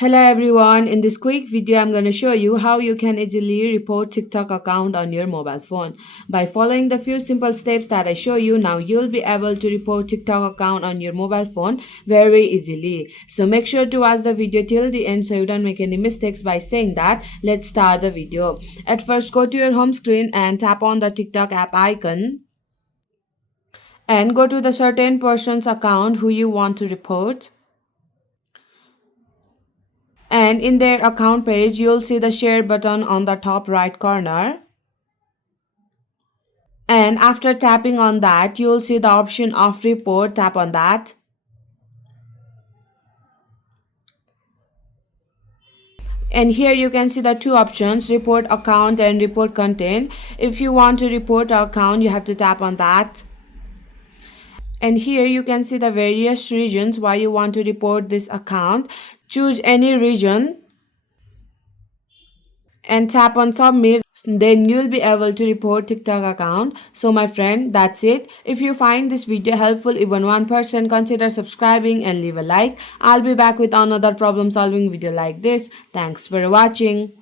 Hello everyone, in this quick video I'm going to show you how you can easily report TikTok account on your mobile phone. By following the few simple steps that I show you, now you'll be able to report TikTok account on your mobile phone very easily. So make sure to watch the video till the end so you don't make any mistakes. By saying that, let's start the video. At first, go to your home screen and tap on the TikTok app icon and go to the certain person's account who you want to report. And in their account page, you'll see the share button on the top right corner. And after tapping on that, you'll see the option of report. Tap on that. And here you can see the two options, report account and report content. If you want to report an account, you have to tap on that. And here you can see the various reasons why you want to report this account. Choose any region and tap on submit. Then you'll be able to report TikTok account. So my friend, that's it. If you find this video helpful even 1%, consider subscribing and leave a like. I'll be back with another problem solving video like this. Thanks for watching.